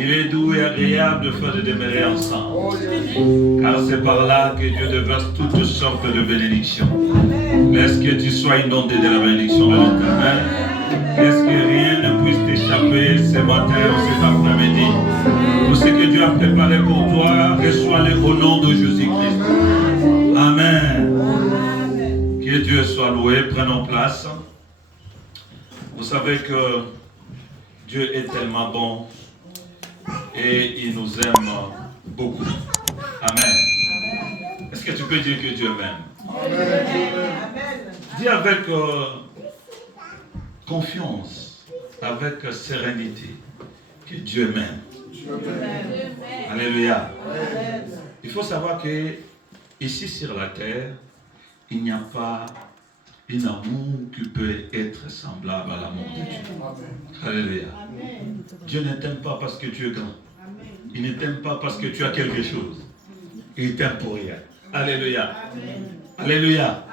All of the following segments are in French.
Il est doux et agréable de faire de demeurer ensemble. Car c'est par là que Dieu déverse toutes sortes de bénédictions. Laisse que tu sois inondé de la bénédiction de l'Éternel. Laisse que rien ne puisse t'échapper ce matin ou cet après-midi. Tout ce que Dieu a préparé pour toi, reçois-le au nom de Jésus-Christ. Amen. Que Dieu soit loué. Prenons place. Vous savez que Dieu est tellement bon et il nous aime beaucoup. Amen. Est-ce que tu peux dire que Dieu m'aime? Dis avec confiance, avec sérénité, que Dieu m'aime. Alléluia. Il faut savoir que ici sur la terre, il n'y a pas un amour qui peut être semblable à l'amour de Dieu. Alléluia. Dieu ne t'aime pas parce que tu es grand. Il ne t'aime pas parce que tu as quelque chose. Il t'aime pour rien. Alléluia. Alléluia.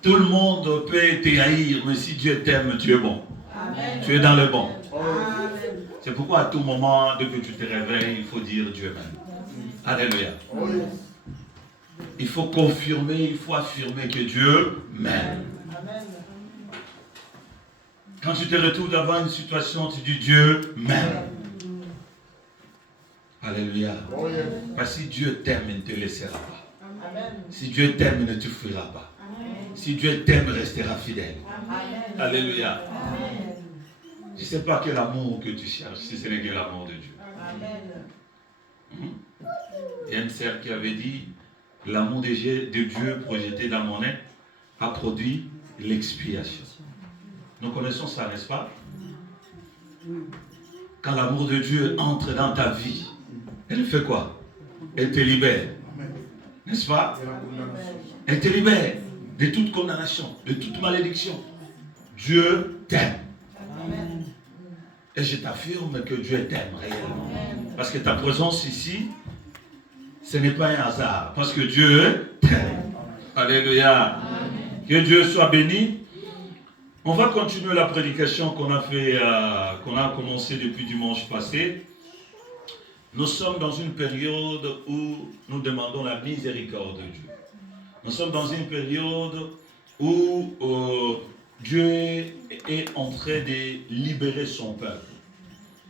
Tout le monde peut te haïr, mais si Dieu t'aime, tu es bon. Tu es dans le bon. C'est pourquoi à tout moment, dès que tu te réveilles, il faut dire Dieu m'aime. Alléluia. Il faut confirmer, il faut affirmer que Dieu m'aime. Quand tu te retrouves devant une situation, tu dis Dieu m'aime. Alléluia. Parce que si Dieu t'aime, il ne te laissera pas. Si Dieu t'aime, il ne te fuira pas. Si Dieu t'aime, il restera fidèle. Alléluia. Je ne sais pas quel amour que tu cherches, si ce n'est que l'amour de Dieu. Il y a une sœur qui avait dit, l'amour de Dieu projeté dans mon être a produit l'expiation. Nous connaissons ça, n'est-ce pas? Quand l'amour de Dieu entre dans ta vie, elle fait quoi? Elle te libère. N'est-ce pas? Elle te libère de toute condamnation, de toute malédiction. Dieu t'aime. Et je t'affirme que Dieu t'aime réellement. Parce que ta présence ici, ce n'est pas un hasard. Parce que Dieu t'aime. Alléluia. Que Dieu soit béni. On va continuer la prédication qu'on a commencé depuis dimanche passé. Nous sommes dans une période où nous demandons la miséricorde de Dieu. Nous sommes dans une période où Dieu est en train de libérer son peuple.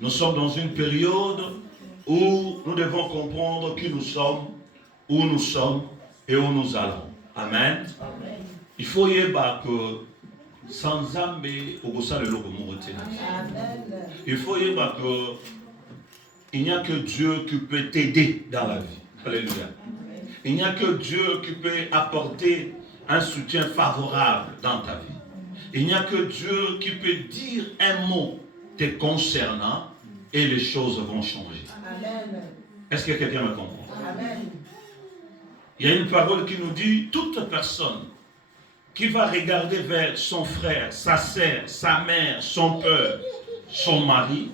Nous sommes dans une période où nous devons comprendre qui nous sommes, où nous sommes et où nous allons. Amen. Il faut y avoir que sans âme au bout de l'eau. Il faut y avoir que il n'y a que Dieu qui peut t'aider dans la vie. Alléluia. Il n'y a que Dieu qui peut apporter un soutien favorable dans ta vie. Il n'y a que Dieu qui peut dire un mot te concernant et les choses vont changer. Est-ce que quelqu'un me comprend? Amen. Il y a une parole qui nous dit, toute personne qui va regarder vers son frère, sa sœur, sa mère, son père, son mari,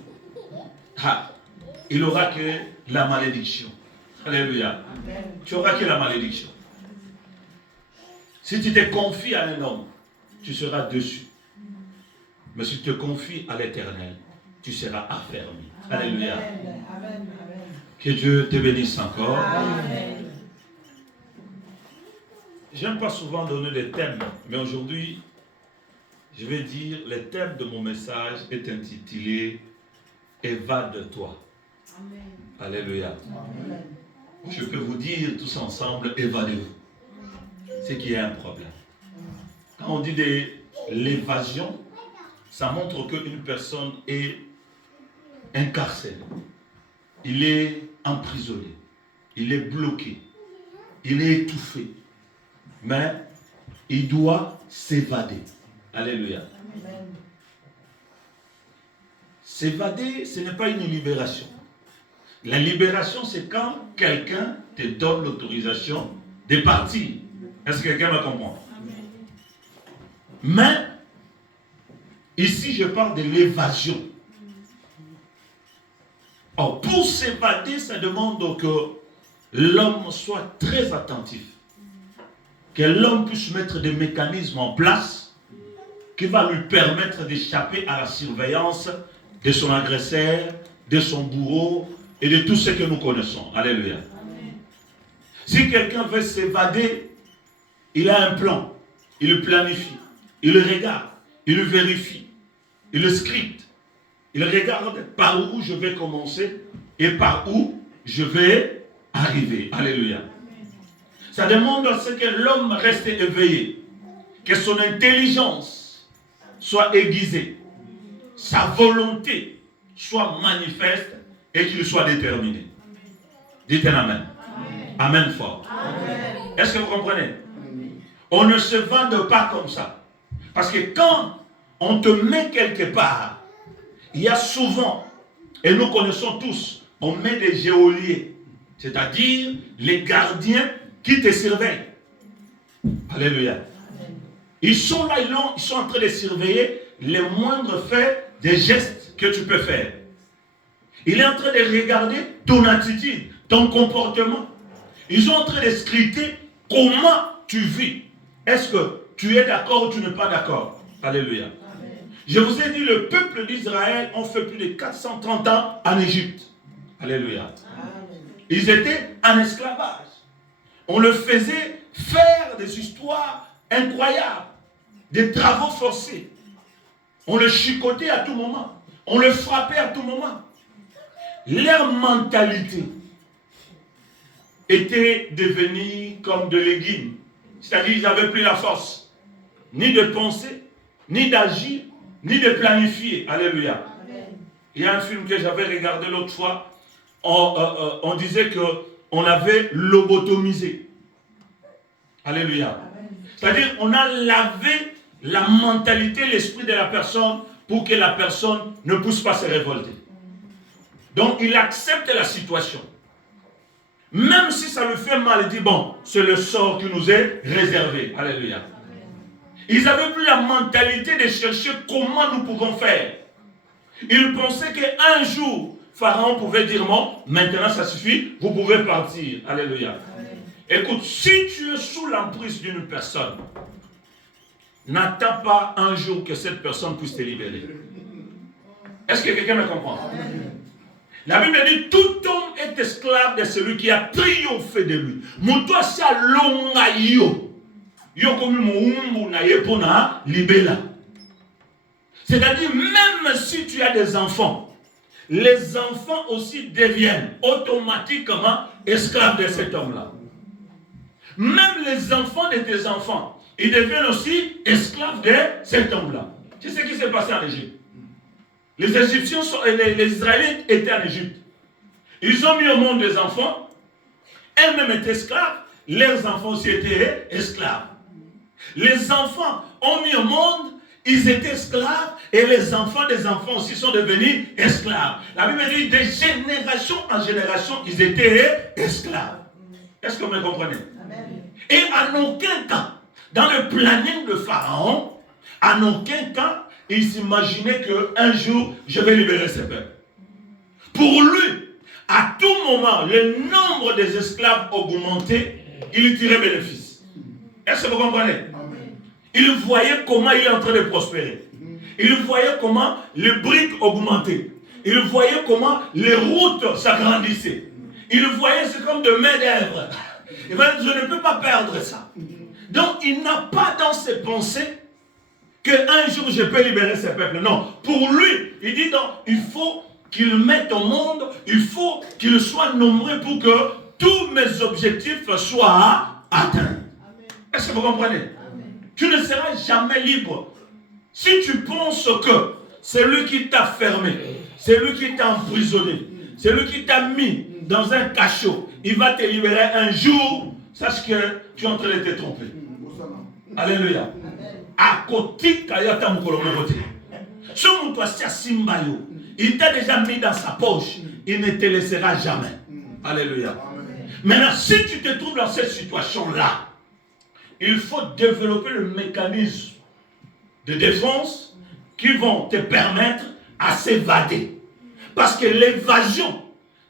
il aura que la malédiction. Alléluia. Amen. Tu auras que la malédiction. Si tu te confies à un homme, tu seras dessus. Mais si tu te confies à l'Éternel, tu seras affermi. Alléluia. Amen. Que Dieu te bénisse encore. Amen. J'aime pas souvent donner des thèmes, mais aujourd'hui, je vais dire, le thème de mon message est intitulé « Évade-toi ». Alléluia. Amen. Je peux vous dire tous ensemble, évadez-vous. C'est qu'il y a un problème. Quand on dit de l'évasion, ça montre qu'une personne est incarcérée. Il est emprisonné. Il est bloqué. Il est étouffé. Mais il doit s'évader. Alléluia. Amen. S'évader, ce n'est pas une libération. La libération, c'est quand quelqu'un te donne l'autorisation de partir. Est-ce que quelqu'un me comprend? Mais, ici, je parle de l'évasion. Or, pour s'évader, ça demande que l'homme soit très attentif. Que l'homme puisse mettre des mécanismes en place qui va lui permettre d'échapper à la surveillance de son agresseur, de son bourreau et de tout ce que nous connaissons. Alléluia. Amen. Si quelqu'un veut s'évader, il a un plan, il le planifie, il le regarde, il le vérifie, il le scripte, il regarde par où je vais commencer et par où je vais arriver. Alléluia. Amen. Ça demande à ce que l'homme reste éveillé, que son intelligence soit aiguisée, sa volonté soit manifeste et qu'il soit déterminé. Dites un amen. Amen, amen fort. Est-ce que vous comprenez? Amen. On ne se vende pas comme ça. Parce que quand on te met quelque part, il y a souvent, et nous connaissons tous, on met des geôliers, c'est-à-dire les gardiens qui te surveillent. Alléluia. Amen. Ils sont là, ils sont en train de surveiller les moindres faits des gestes que tu peux faire. Il est en train de regarder ton attitude, ton comportement. Ils sont en train de scruter comment tu vis. Est-ce que tu es d'accord ou tu n'es pas d'accord? Alléluia. Amen. Je vous ai dit, le peuple d'Israël ont fait plus de 430 ans en Égypte. Alléluia. Amen. Ils étaient en esclavage. On leur faisait faire des histoires incroyables, des travaux forcés. On le chicotait à tout moment. On le frappait à tout moment. Leur mentalité était devenue comme de légumes. C'est-à-dire qu'ils n'avaient plus la force, ni de penser, ni d'agir, ni de planifier. Alléluia. Amen. Il y a un film que j'avais regardé l'autre fois. On disait qu'on avait lobotomisé. Alléluia. C'est-à-dire qu'on a lavé la mentalité, l'esprit de la personne pour que la personne ne puisse pas se révolter. Donc il accepte la situation. Même si ça lui fait mal, il dit bon, c'est le sort qui nous est réservé. Alléluia. Ils n'avaient plus la mentalité de chercher comment nous pouvons faire. Ils pensaient qu'un jour, Pharaon pouvait dire non, maintenant ça suffit, vous pouvez partir. Alléluia. Écoute, si tu es sous l'emprise d'une personne, n'attends pas un jour que cette personne puisse te libérer. Est-ce que quelqu'un me comprend? La Bible dit, tout homme est esclave de celui qui a triomphé de lui. C'est-à-dire, même si tu as des enfants, les enfants aussi deviennent automatiquement esclaves de cet homme-là. Même les enfants de tes enfants, ils deviennent aussi esclaves de cet homme-là. C'est ce qui s'est passé en Égypte. Les Égyptiens, les Israéliens étaient en Égypte. Ils ont mis au monde des enfants. Elles-mêmes étaient esclaves. Leurs enfants aussi étaient esclaves. Les enfants ont mis au monde, ils étaient esclaves. Et les enfants des enfants aussi sont devenus esclaves. La Bible dit, de génération en génération, ils étaient esclaves. Est-ce que vous me comprenez? Amen. Et en aucun cas, dans le planning de Pharaon, en aucun cas, il s'imaginait qu'un jour, je vais libérer ce peuple. Pour lui, à tout moment, le nombre des esclaves augmentait, il tirait bénéfice. Est-ce que vous comprenez? Amen. Il voyait comment il est en train de prospérer. Il voyait comment les briques augmentaient. Il voyait comment les routes s'agrandissaient. Il voyait, c'est comme de main-d'œuvre. Je ne peux pas perdre ça. Donc, il n'a pas dans ses pensées qu'un jour je peux libérer ce peuple. Non, pour lui, il dit donc, il faut qu'il mette au monde, il faut qu'il soit nombreux pour que tous mes objectifs soient atteints. Est-ce que vous comprenez? Amen. Tu ne seras jamais libre. Si tu penses que c'est lui qui t'a fermé, c'est lui qui t'a emprisonné, c'est lui qui t'a mis dans un cachot, il va te libérer un jour, sache que tu es en train de te tromper. Alléluia. À côté, il t'a déjà mis dans sa poche, il ne te laissera jamais. Alléluia. Maintenant, si tu te trouves dans cette situation-là, il faut développer le mécanisme de défense qui vont te permettre à s'évader. Parce que l'évasion,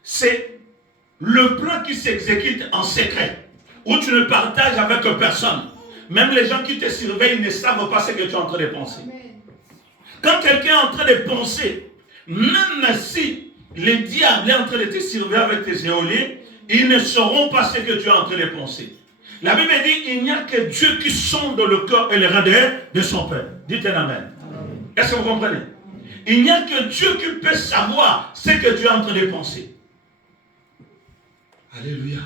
c'est le plan qui s'exécute en secret, où tu ne partages avec personne. Même les gens qui te surveillent ne savent pas ce que tu es en train de penser. Quand quelqu'un est en train de penser, même si les diables est en train de te surveiller avec tes éoliens, ils ne sauront pas ce que tu es en train de penser. La Bible dit il n'y a que Dieu qui sonde le cœur et les reins de son peuple. Dites un amen. Est-ce que vous comprenez? Il n'y a que Dieu qui peut savoir ce que tu es en train de penser. Alléluia.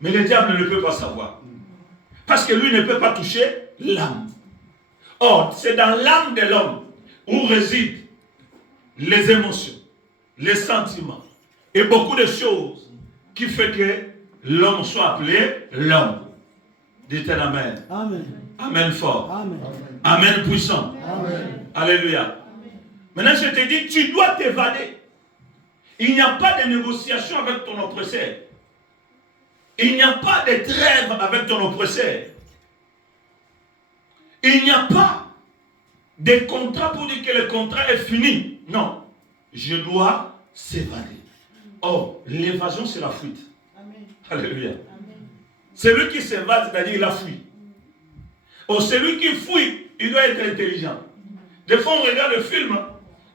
Mais le diable ne peut pas savoir. Parce que lui ne peut pas toucher l'âme. Or, c'est dans l'âme de l'homme où résident les émotions, les sentiments et beaucoup de choses qui fait que l'homme soit appelé l'homme. Dites un amen. Amen. Amen fort. Amen. Amen puissant. Amen. Alléluia. Amen. Maintenant, je te dis, tu dois t'évader. Il n'y a pas de négociation avec ton oppresseur. Il n'y a pas de trêve avec ton oppresseur. Il n'y a pas de contrat pour dire que le contrat est fini. Non. Je dois s'évader. Or, l'évasion, c'est la fuite. Amen. Alléluia. Amen. Celui qui s'évade, c'est-à-dire il a fui. Or, celui qui fuit, il doit être intelligent. Des fois, on regarde le film,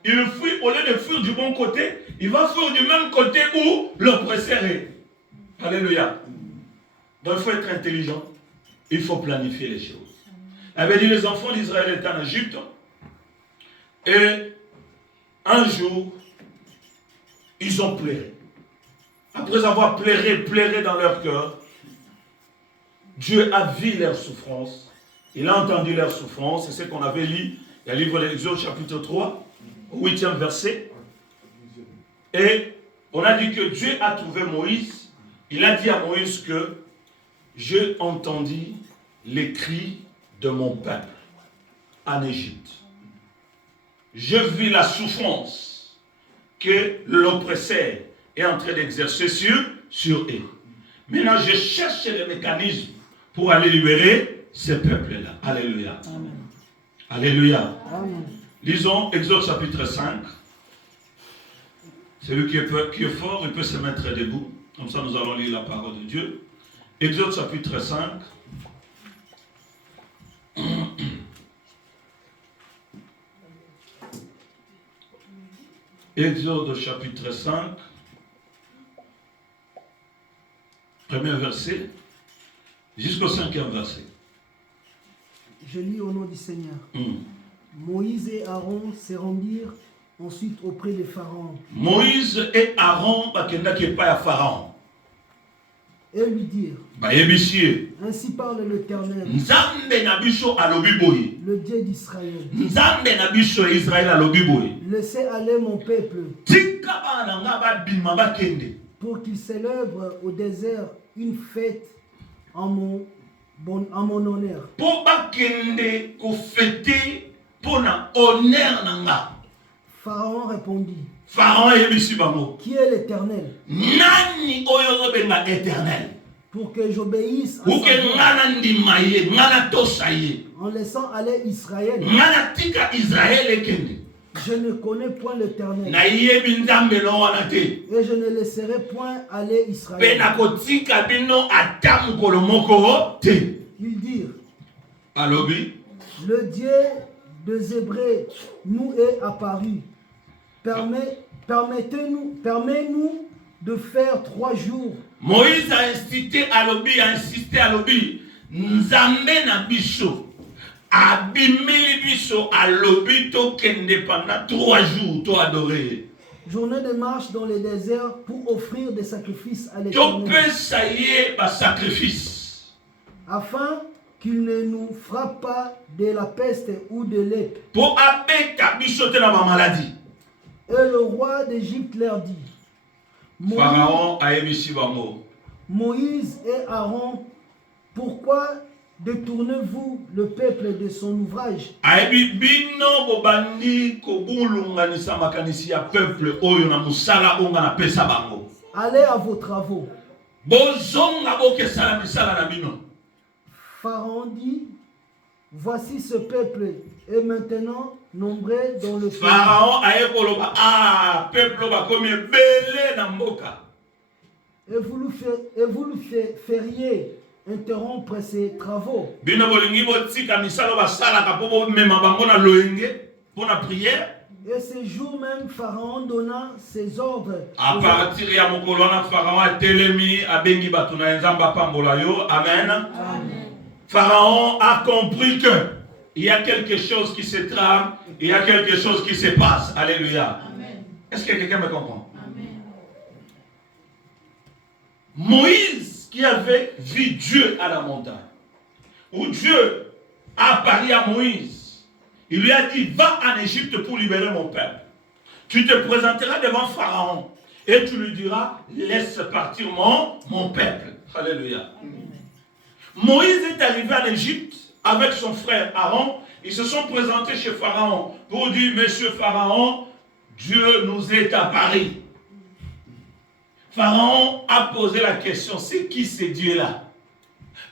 il fuit, au lieu de fuir du bon côté, il va fuir du même côté où l'oppresseur est. Alléluia. Donc, il faut être intelligent. Il faut planifier les choses. Il avait dit les enfants d'Israël étaient en Égypte. Et un jour, ils ont pleuré. Après avoir pleuré dans leur cœur, Dieu a vu leur souffrance. Il a entendu leur souffrance. C'est ce qu'on avait lu dans le livre de l'Exode chapitre 3, au 8e verset. Et on a dit que Dieu a trouvé Moïse. Il a dit à Moïse que j'ai entendu les cris de mon peuple en Égypte. Je vis la souffrance que l'oppresseur est en train d'exercer sur eux. Maintenant, je cherche les mécanismes pour aller libérer ce peuple-là. Alléluia. Amen. Alléluia. Amen. Lisons Exode chapitre 5. Celui qui est fort, il peut se mettre debout. Comme ça, nous allons lire la parole de Dieu. Exode chapitre 5. Exode chapitre 5. Premier verset. Jusqu'au 5e verset. Je lis au nom du Seigneur. Moïse et Aaron se rendirent ensuite auprès de Pharaon. Moïse et Aaron, Pharaon. Et lui dirent, ainsi parle l'Éternel, le Dieu d'Israël. Laissez aller mon peuple pour qu'il célèbre au désert une fête en mon honneur. Pharaon répondit, qui est l'Éternel? Pour que j'obéisse à en laissant aller Israël. Je ne connais point l'Éternel. Et je ne laisserai point aller Israël. Ils dirent, le Dieu des Hébreux nous est apparu. Permets-nous de faire 3 jours. Moïse a insisté à l'obé, Nzambe na biso, abimeli biso à l'obé tokende pendant 3 jours, to adorer. Journée de marche dans le désert pour offrir des sacrifices à l'Éternel. Afin qu'il ne nous frappe pas de la peste ou de l'épée. Pour abeka biso te na ba maladie. Et le roi d'Égypte leur dit, Pharaon a émis bango. Moïse et Aaron, pourquoi détournez-vous le peuple de son ouvrage? Allez à vos travaux. Pharaon dit, voici ce peuple est maintenant nombreux dans le pays. Pharaon a peuple et vous le feriez interrompre ses travaux. Et ce jour même, Pharaon donna ses ordres. À partir de Mokolona, Pharaon a telemi a bengi batuna nzamba pambola yo. Amen. Amen. Pharaon a compris que il y a quelque chose qui se trame, il y a quelque chose qui se passe. Alléluia. Est-ce que quelqu'un me comprend? Amen. Moïse qui avait vu Dieu à la montagne, où Dieu a apparu à Moïse, il lui a dit, va en Égypte pour libérer mon peuple. Tu te présenteras devant Pharaon et tu lui diras, laisse partir mon peuple. Alléluia. Amen. Moïse est arrivé en Égypte avec son frère Aaron. Ils se sont présentés chez Pharaon pour dire, Monsieur Pharaon, Dieu nous est apparu. Pharaon a posé la question, c'est qui ce Dieu-là?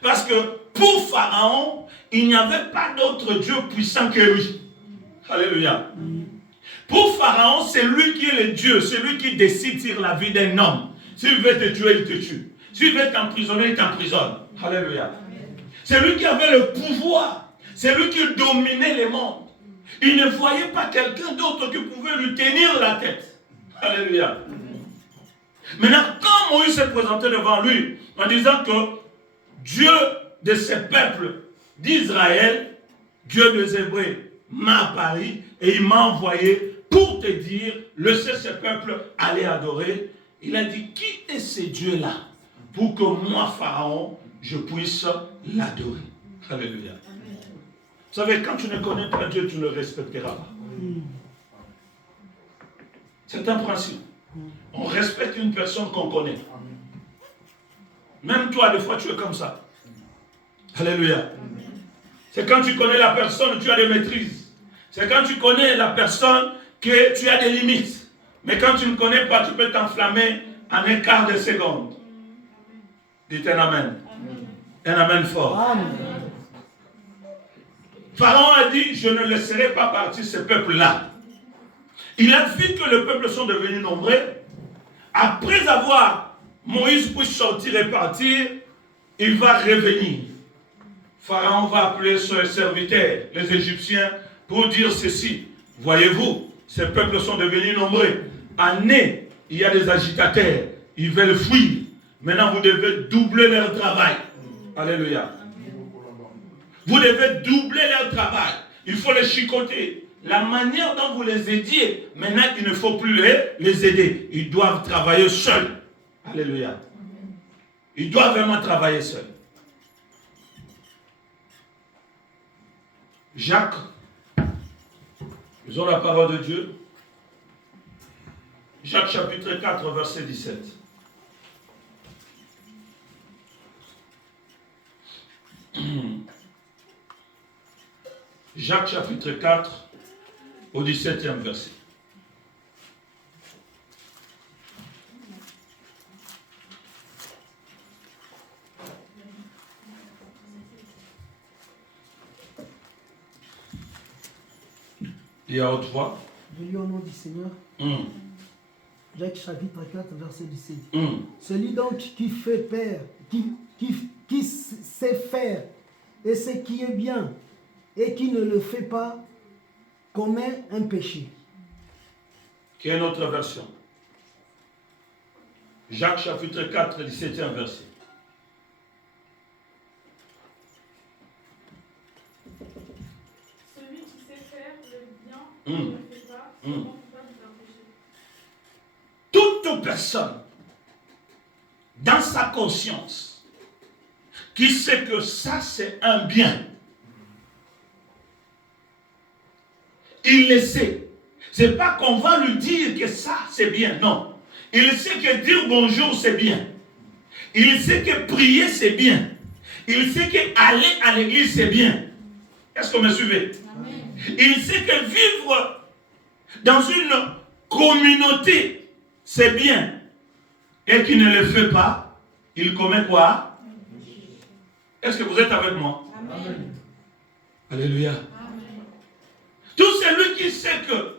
Parce que pour Pharaon, il n'y avait pas d'autre Dieu puissant que lui. Alléluia. Pour Pharaon, c'est lui qui est le Dieu, c'est lui qui décide sur la vie d'un homme. S'il veut te tuer, il te tue. S'il veut t'emprisonner, il t'emprisonne. Alléluia. C'est lui qui avait le pouvoir. C'est lui qui dominait les mondes. Il ne voyait pas quelqu'un d'autre qui pouvait lui tenir la tête. Alléluia. Maintenant, quand Moïse s'est présenté devant lui, en disant que Dieu de ce peuple d'Israël, Dieu des Hébreux, m'a apparu et il m'a envoyé pour te dire, laissez ce peuple aller adorer. Il a dit, qui est ce Dieu-là pour que moi, Pharaon, je puisse l'adorer? Alléluia. Vous savez, quand tu ne connais pas Dieu, tu ne le respecteras pas. C'est un principe. On respecte une personne qu'on connaît. Même toi, des fois, tu es comme ça. Alléluia. C'est quand tu connais la personne, tu as des maîtrises. C'est quand tu connais la personne que tu as des limites. Mais quand tu ne connais pas, tu peux t'enflammer en un quart de seconde. Dites un amen. Un amen fort. Amen. Pharaon a dit, je ne laisserai pas partir ce peuple-là. Il a vu que le peuple sont devenus nombreux. Après avoir Moïse pu sortir et partir, il va revenir. Pharaon va appeler ses serviteurs, les Égyptiens, pour dire ceci. Voyez-vous, ces peuples sont devenus nombreux. En nez, il y a des agitateurs. Ils veulent fuir. Maintenant, vous devez doubler leur travail. Alléluia. Vous devez doubler leur travail. Il faut les chicoter. La manière dont vous les aidiez, maintenant, il ne faut plus les aider. Ils doivent travailler seuls. Alléluia. Ils doivent vraiment travailler seuls. Jacques, ils ont la parole de Dieu. Jacques chapitre 4, verset 17. Jacques chapitre 4 au 17e verset. Et à haute voix. Je lis au nom du Seigneur. Jacques chapitre 4 verset 17. Celui donc qui fait faire, qui sait faire et ce qui est bien et qui ne le fait pas commet un péché. Quelle est notre version? Jacques chapitre 4, 17e verset. Celui qui sait faire le bien et ne le fait pas, comment coupable d'un péché. Toute personne dans sa conscience qui sait que ça c'est un bien, il le sait. C'est pas qu'on va lui dire que ça c'est bien, non. Il sait que dire bonjour c'est bien. Il sait que prier c'est bien. Il sait que aller à l'église c'est bien. Est-ce que vous me suivez? Amen. Il sait que vivre dans une communauté c'est bien. Et qu'il ne le fait pas, il commet quoi? Est-ce que vous êtes avec moi? Amen. Alléluia. Amen. Tout celui qui sait que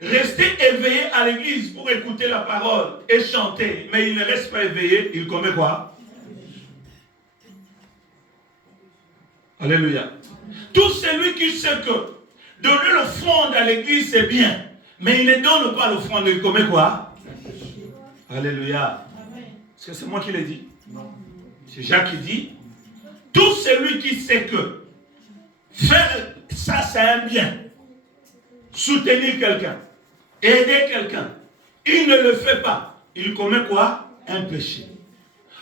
rester éveillé à l'église pour écouter la parole et chanter, mais il ne reste pas éveillé, il commet quoi? Alléluia. Tout celui qui sait que donner l'offrande à l'église, c'est bien. Mais il ne donne pas l'offrande, il commet quoi? Alléluia. Est-ce que c'est moi qui l'ai dit? Non. C'est Jacques qui dit, tout celui qui sait que faire ça, c'est un bien. Soutenir quelqu'un, aider quelqu'un, il ne le fait pas. Il commet quoi? Un péché.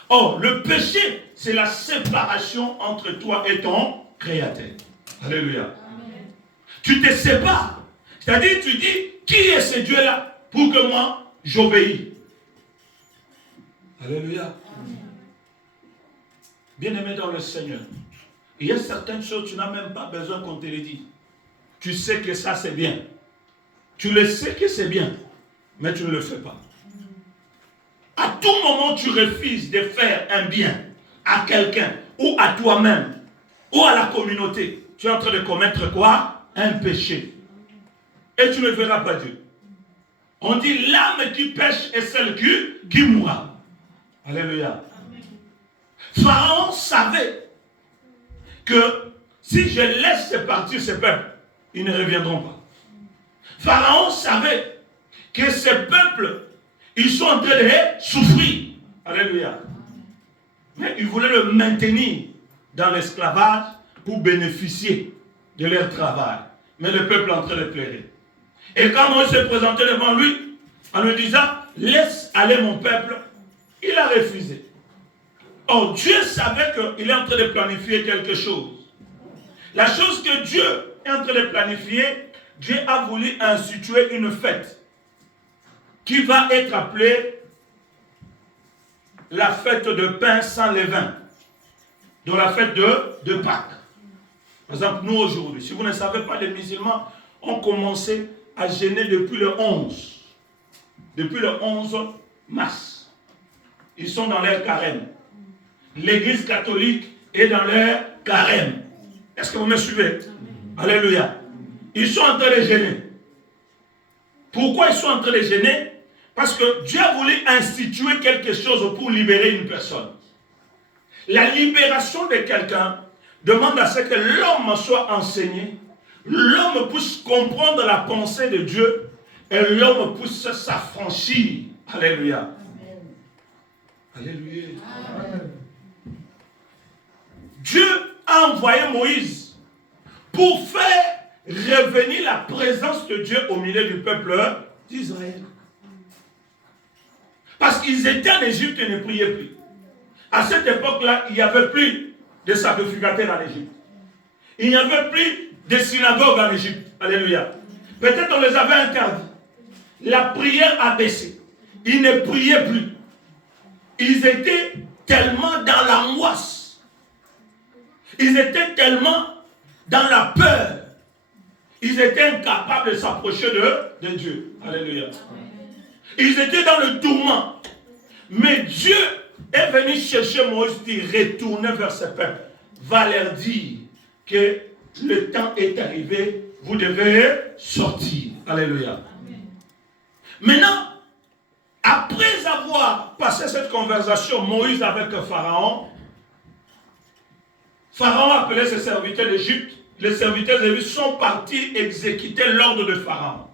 Or, le péché, c'est la séparation entre toi et ton Créateur. Alléluia. Amen. Tu te sépares. C'est-à-dire, tu dis, qui est ce Dieu-là pour que moi, j'obéis? Alléluia. Bien-aimé dans le Seigneur, il y a certaines choses, tu n'as même pas besoin qu'on te les dise. Tu sais que ça, c'est bien. Tu le sais que c'est bien, mais tu ne le fais pas. À tout moment, tu refuses de faire un bien à quelqu'un, ou à toi-même, ou à la communauté. Tu es en train de commettre quoi? Un péché. Et tu ne verras pas Dieu. On dit l'âme qui pêche est celle qui mourra. Alléluia. Pharaon savait que si je laisse partir ces peuples, ils ne reviendront pas. Pharaon savait que ces peuples, ils sont en train de souffrir. Alléluia. Mais il voulait le maintenir dans l'esclavage pour bénéficier de leur travail. Mais le peuple est en train de pleurer. Et quand Moïse s'est présenté devant lui, en lui disant, laisse aller mon peuple, il a refusé. Or, Dieu savait qu'il est en train de planifier quelque chose. La chose que Dieu est en train de planifier, Dieu a voulu instituer une fête qui va être appelée la fête de pain sans levain, dans la fête de Pâques. Par exemple, nous aujourd'hui, si vous ne savez pas, les musulmans ont commencé à jeûner depuis le 11. Depuis le 11 mars. Ils sont dans leur carême. L'Église catholique est dans leur carême. Est-ce que vous me suivez? Alléluia. Ils sont en train de jeûner. Pourquoi ils sont en train de jeûner? Parce que Dieu a voulu instituer quelque chose pour libérer une personne. La libération de quelqu'un demande à ce que l'homme soit enseigné, l'homme puisse comprendre la pensée de Dieu et l'homme puisse s'affranchir. Alléluia. Alléluia. Amen. Dieu a envoyé Moïse pour faire revenir la présence de Dieu au milieu du peuple d'Israël. Parce qu'ils étaient en Égypte et ne priaient plus. À cette époque-là, il n'y avait plus de sacrificateurs en Égypte. Il n'y avait plus de synagogues en Égypte. Alléluia. Peut-être on les avait interdits. La prière a baissé. Ils ne priaient plus. Ils étaient tellement dans l'angoisse. Ils étaient tellement dans la peur. Ils étaient incapables de s'approcher de Dieu. Alléluia. Ils étaient dans le tourment. Mais Dieu est venu chercher Moïse et dit, retournez vers ce peuple. Va leur dire que le temps est arrivé, vous devez sortir. Alléluia. Maintenant, après avoir passé cette conversation, Moïse avec Pharaon, Pharaon appelait ses serviteurs d'Égypte. Les serviteurs d'Égypte sont partis exécuter l'ordre de Pharaon.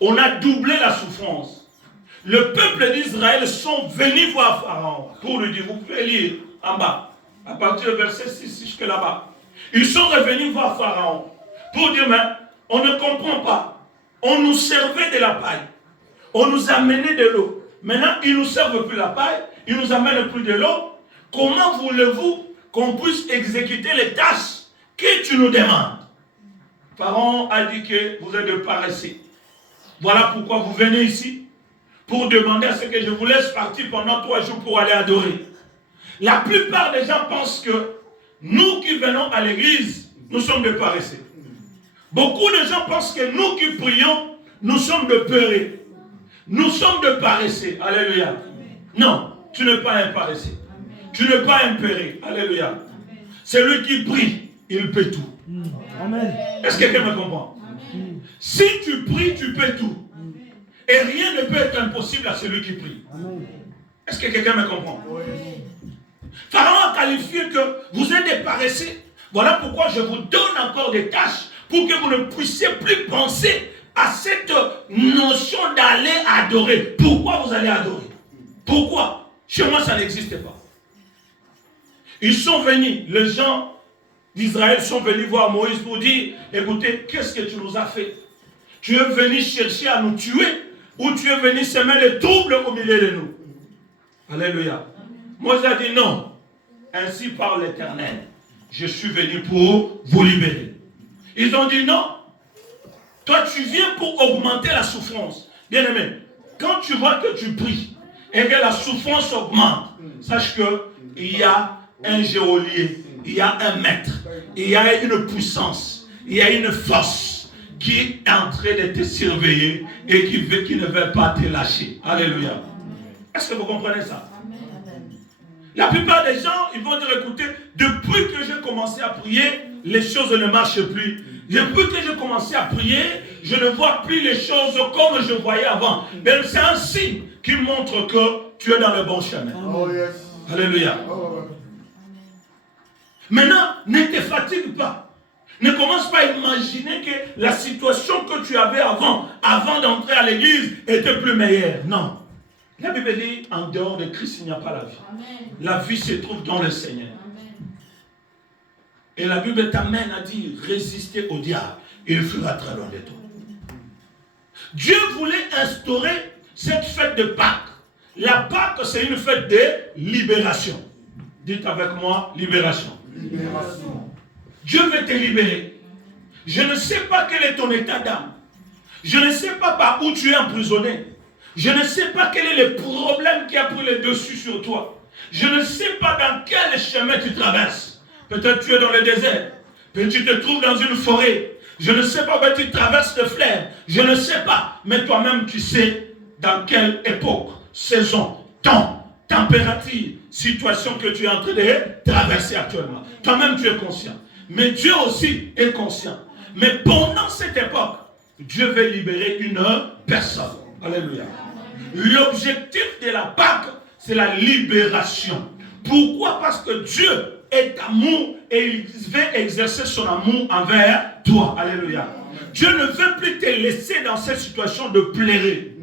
On a doublé la souffrance. Le peuple d'Israël sont venus voir Pharaon pour lui dire, vous pouvez lire en bas, à partir du verset 6 jusqu'à là-bas. Ils sont revenus voir Pharaon pour dire, mais on ne comprend pas. On nous servait de la paille. On nous amenait de l'eau. Maintenant, ils ne nous servent plus la paille. Ils ne nous amènent plus de l'eau. Comment voulez-vous qu'on puisse exécuter les tâches que tu nous demandes? Pharaon a dit que vous êtes de paresseux. Voilà pourquoi vous venez ici. Pour demander à ce que je vous laisse partir pendant 3 jours pour aller adorer. La plupart des gens pensent que nous qui venons à l'église, nous sommes de paresseux. Beaucoup de gens pensent que nous qui prions, nous sommes de peureux. Nous sommes de paresseux. Alléluia. Non, tu n'es pas un paresseux. Tu n'es pas un peureux. Alléluia. Celui qui prie, il peut tout. Amen. Est-ce que quelqu'un me comprend? Si tu pries, tu peux tout. Et rien ne peut être impossible à celui qui prie. Est-ce que quelqu'un me comprend? Oui. Pharaon a qualifié que vous êtes des paresseux. Voilà pourquoi je vous donne encore des tâches pour que vous ne puissiez plus penser à cette notion d'aller adorer. Pourquoi vous allez adorer? Pourquoi? Chez moi, ça n'existe pas. Ils sont venus, les gens d'Israël sont venus voir Moïse pour dire, écoutez, qu'est-ce que tu nous as fait? Tu es venu chercher à nous tuer ou tu es venu semer les troubles au milieu de nous? Alléluia. Moïse a dit non. Ainsi parle l'Éternel. Je suis venu pour vous libérer. Ils ont dit non. Toi, tu viens pour augmenter la souffrance. Bien-aimé, quand tu vois que tu pries et que la souffrance augmente, sache qu'il y a un geôlier, il y a un maître, il y a une puissance, il y a une force qui est en train de te surveiller et qui ne veut pas te lâcher. Alléluia. Est-ce que vous comprenez ça? La plupart des gens, ils vont dire, écoutez, depuis que j'ai commencé à prier, les choses ne marchent plus. Depuis que j'ai commencé à prier, je ne vois plus les choses comme je voyais avant. Mais c'est un signe qui montre que tu es dans le bon chemin. Oh yes. Alléluia. Oh. Maintenant, ne te fatigue pas. Ne commence pas à imaginer que la situation que tu avais avant d'entrer à l'église, était plus meilleure. Non. La Bible dit, en dehors de Christ, il n'y a pas la vie. Amen. La vie se trouve dans le Seigneur. Amen. Et la Bible t'amène à dire, résister au diable, il fuira très loin de toi. Dieu voulait instaurer cette fête de Pâques. La Pâques, c'est une fête de libération. Dites avec moi, libération. Libération. Dieu veut te libérer. Je ne sais pas quel est ton état d'âme. Je ne sais pas par où tu es emprisonné. Je ne sais pas quel est le problème qui a pris le dessus sur toi. Je ne sais pas dans quel chemin tu traverses. Peut-être tu es dans le désert. Peut-être tu te trouves dans une forêt. Je ne sais pas, peut-être tu traverses le fleuve. Je ne sais pas. Mais toi-même tu sais dans quelle époque, saison, temps, température, situation que tu es en train de traverser actuellement. Toi-même tu es conscient. Mais Dieu aussi est conscient. Mais pendant cette époque, Dieu veut libérer une personne. Alléluia. L'objectif de la Pâque, c'est la libération. Pourquoi? Parce que Dieu est amour et il veut exercer son amour envers toi. Alléluia. Dieu ne veut plus te laisser dans cette situation de pleurer.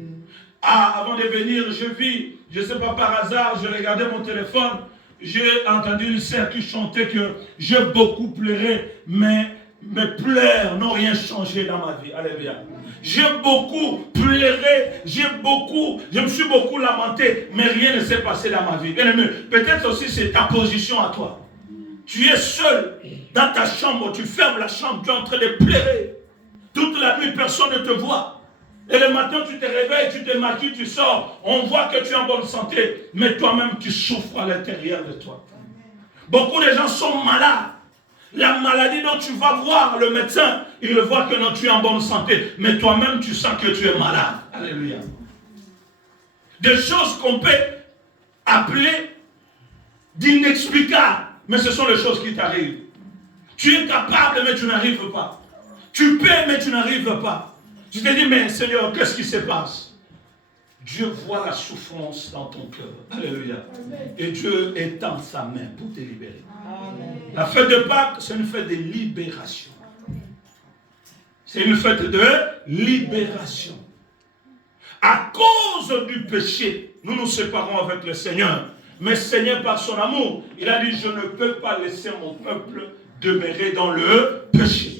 Ah, avant de venir, je ne sais pas par hasard, je regardais mon téléphone, j'ai entendu une sœur qui chantait que j'ai beaucoup pleuré, mais mes pleurs n'ont rien changé dans ma vie. Alléluia. J'ai beaucoup pleuré, je me suis beaucoup lamenté, mais rien ne s'est passé dans ma vie. Peut-être aussi c'est ta position à toi. Tu es seul dans ta chambre, tu fermes la chambre, tu es en train de pleurer. Toute la nuit, personne ne te voit. Et le matin, tu te réveilles, tu te maquilles, tu sors. On voit que tu es en bonne santé, mais toi-même, tu souffres à l'intérieur de toi. Beaucoup de gens sont malades. La maladie dont tu vas voir le médecin, il voit que non, tu es en bonne santé. Mais toi-même, tu sens que tu es malade. Alléluia. Des choses qu'on peut appeler d'inexplicables. Mais ce sont les choses qui t'arrivent. Tu es capable, mais tu n'arrives pas. Tu peux, mais tu n'arrives pas. Tu te dis, mais Seigneur, qu'est-ce qui se passe? Dieu voit la souffrance dans ton cœur. Alléluia. Et Dieu étend sa main pour te libérer. Amen. La fête de Pâques, c'est une fête de libération. C'est une fête de libération. À cause du péché, nous nous séparons avec le Seigneur. Mais Seigneur, par son amour, il a dit, je ne peux pas laisser mon peuple demeurer dans le péché.